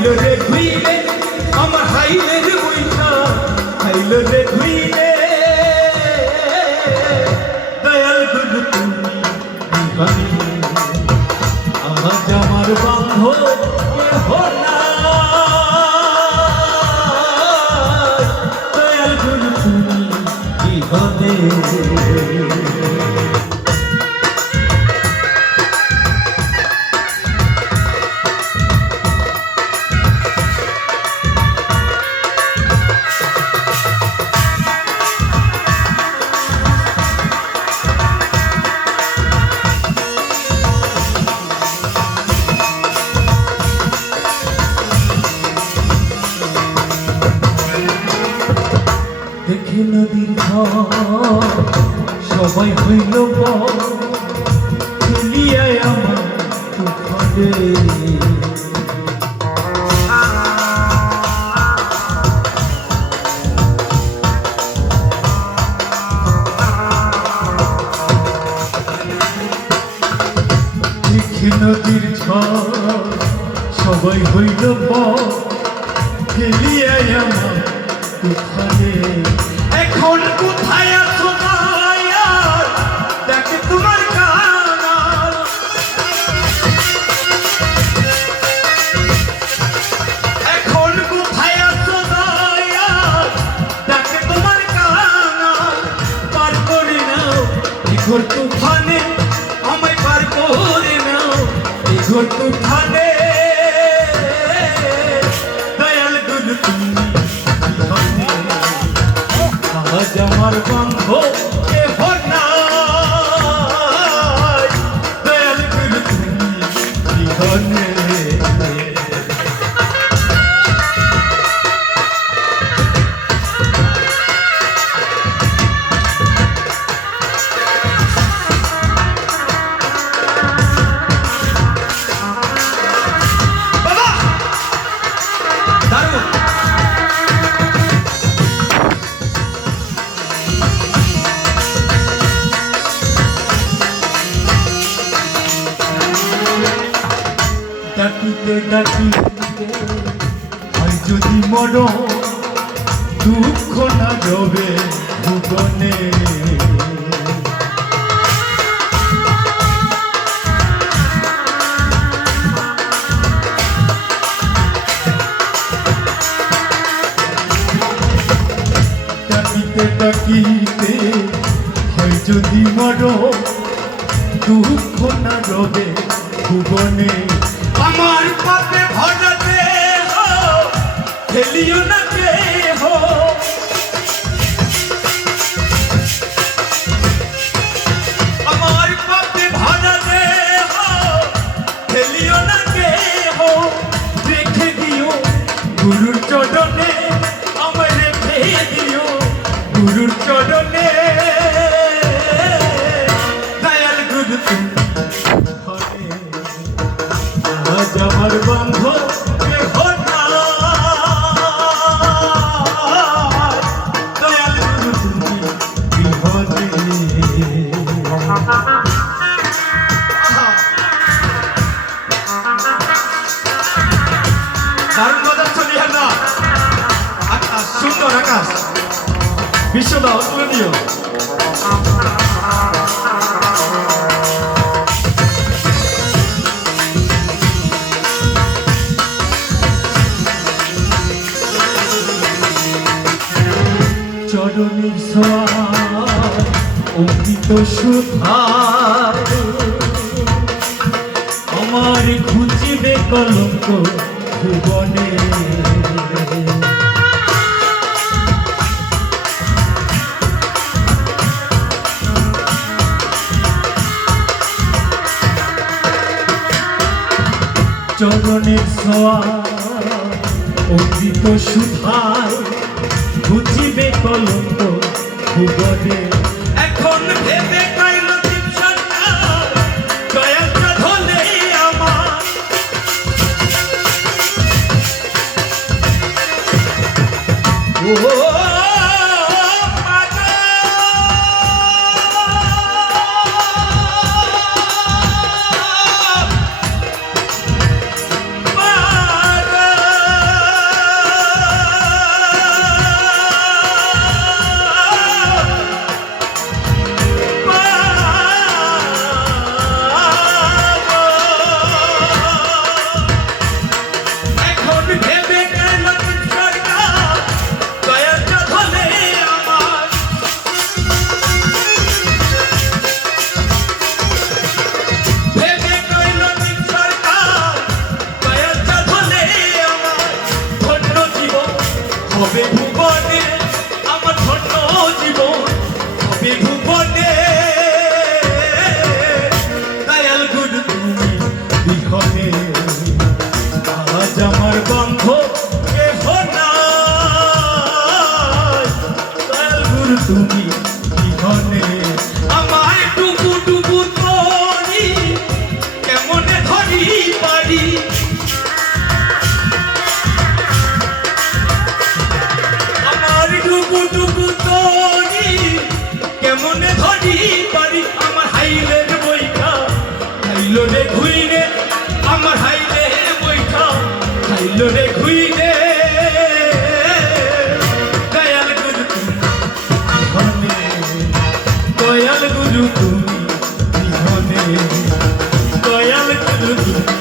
হাইলো রে ঘুইলে আমার হাইলে রে উইঠা হাইলো রে ঘুইলে দয়াল গুরু তুমি দিবানি আজ আমার বান্ধব কেহ নাই দয়াল গুরু তুমি দিবানি দেখে নদীর ঝড় সবাই হইল খেলিয়ায় আমার তুফানে দেখে নদীর ঝড় সবাই হইল খেলিয়ায় আমার তুফানে এখন কোথায় আছো দয়াল দেখে তোমার কানাল এখন কোথায় আছো দয়াল দেখে তোমার কানাল পার করে নাও এই ঘোর তুফানে আমায় পার করে নাও এই ঘোর তুফানে দয়াল গুরু তুমি আজ আমার বান্ধব কেহ নাই দয়াল গুরু তুমি জীবনে ডাকিতে ডাকিতে হয় যদি মরণ দুঃখ না যাবে ভুবনে ডাকিতে ডাকিতে হয় যদি মরণ দুঃখ না যাবে ভুবনে আমার পাপে ভরা দেহ ফেলিও না দেহ আমার পাপে ভরা দেহ ফেলিও না দেহ রেখে দিও গুরুর চরণে আমায় রেখে দিও গুরুর চরণে দয়াল গুরু তুমি আজ আমার বান্ধব কেহ নাই দয়াল গুরু তুমি বিহনে দারুণ মজার ছবি না আকাশ সুন্দর আকাশ বিশ্বদা অতুলনীয় চরণের ছোঁয়া অমৃত সুধায় আমার খুঁজিবে কলঙ্ক ভুবনে চরণের ছোঁয়া অমৃত সুধায় খুঁজিবে কলঙ্ক ভুবনে এখন ভেবে পাইল দয়ালটা ধলে আমার ও হবে ভুবনে আমার ধন্য জীবন হবে ভুবনে দয়াল গুরু তুমি বিহনে আজ আমার বন্ধ কেহ নাই দয়াল গুরু তুমি বিহনে আমায় টুকু টুকু ধরি কেমনে ধরি পারি আমার টুকু টুকু ধরি কেমনে ধরি পারি আমার হাইলের বইটা হাইলো রে ঘুইরে আমার হাইলের বইটা হাইলো রে ঘুইরে দয়াল গুরু তুমি বিহনে দয়াল গুরু তুমি বিহনে দয়াল গুরু তুমি